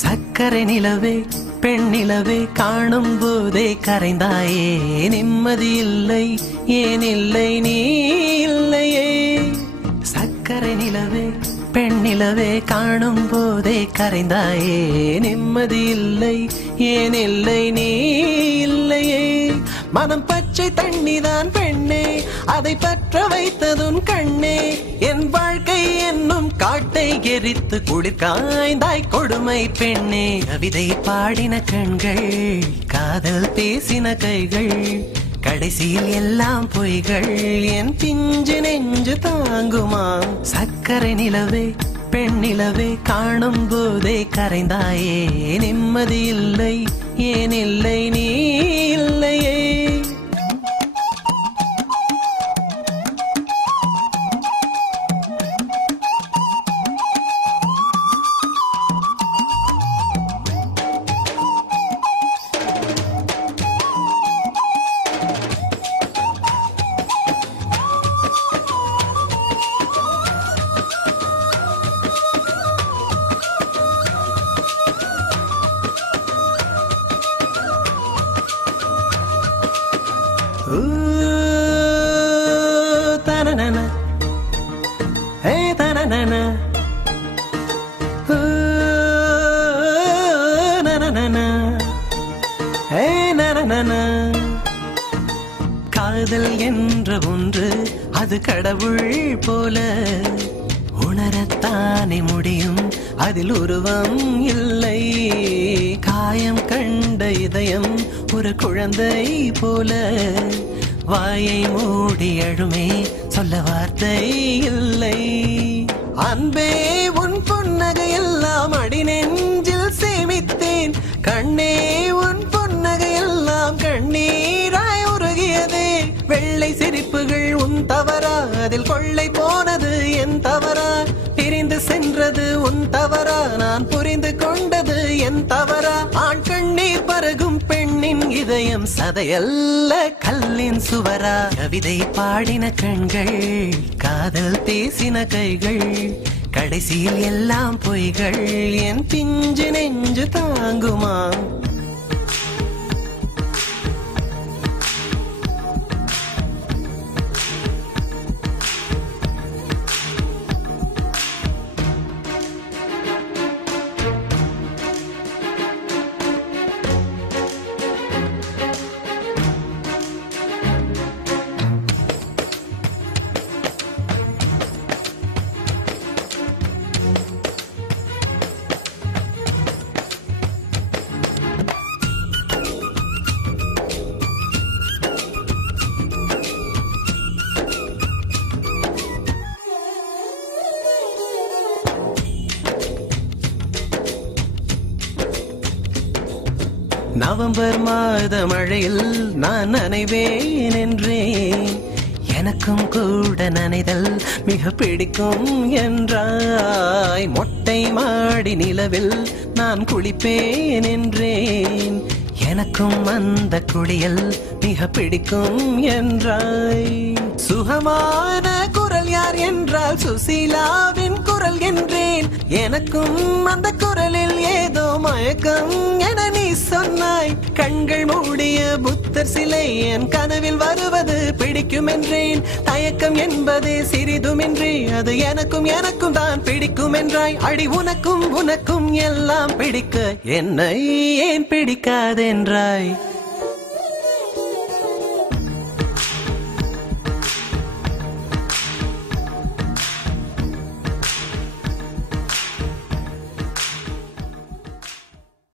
சக்கரை நிலவே பெண் நிலவே காணும் போதே கரைந்தாயே நிம்மதி இல்லை ஏன் இல்லை நீ இல்லையே சக்கரை நிலவே பெண் நிலவே காணும் போதே கரைந்தாயே நிம்மதி இல்லை ஏன் இல்லை நீ இல்லையே மனம் பச்சை தண்ணிதான் பெண்ணே அதை பற்ற வைத்ததுன் கண்ணே என் வாழ்க்கை என்னும் காட்டை எரித்து குளிர் காய்ந்தாய் கொடுமை பெண்ணே கவிதை பாடின கண்கள் காதல் பேசின கைகள் கடைசியில் எல்லாம் பொய்கள் என் பிஞ்சு நெஞ்சு தாங்குமா சக்கரை நிலவே பெண் நிலவே காணும் போதே கரைந்தாயே நிம்மதி இல்லை ஏன் இல்லை நீ இல்லையே Ta-na-na-na. Hey, ta-na-na-na. Na-na-na-na. Hey, na-na-na-na. காதல் என்ற ஒன்று அது கடவுள் போல உணரத்தானே முடியும் அதில் உருவம் இல்லை காயம் கண்ட இதயம் ஒரு குழந்தை போல வாயை மூடி அழுமே சொல்ல வார்த்தை இல்லை அன்பே உன் புன்னகை எல்லாம் அடி நெஞ்சில் சேமித்தேன் கண்ணே உன் புன்னகை எல்லாம் கண்ணீராய் உருகியதே வெள்ளை சிரிப்புகள் உன் தவறா அதில் கொள்ளை போனது என் தவறா பிரிந்து சென்றது உன் தவறா நான் புரிந்து கொண்டது என் தவறா ஆண் கண்ணீர் பருகும் பெண்ணின் இதயம் சதையல்ல கல்லின் சுவரா கவிதை பாடின கண்கள் காதல் பேசின கைகள் கடைசியில் எல்லாம் பொய்கள் என் பிஞ்சு நெஞ்சு தாங்குமா நவம்பர் மாத மழையில் நான் நனைவேன் என்றேன் எனக்கும் கூட நனைதல் மிக பிடிக்கும் என்றாய் மொட்டை மாடி நிலவில் நான் குளிப்பேன் என்றேன் எனக்கும் அந்த குளியல் மிக பிடிக்கும் என்றாய் சுகமான குரல் யார் என்றால் சுசீலாவின் குரல் என்றேன் எனக்கும் அந்த குரலில் ஏதோ மயக்கம் என நீ சொன்னாய் கண்கள் மூடிய புத்தர் சிலை என் கனவில் வருவது பிடிக்கும் என்றேன் தயக்கம் என்பதே சிறிதுமின்றி அது எனக்கும் எனக்கும் தான் பிடிக்கும் என்றாய் அடி உனக்கும் உனக்கும் எல்லாம் பிடிக்க என்னை ஏன் பிடிக்காதென்றாய்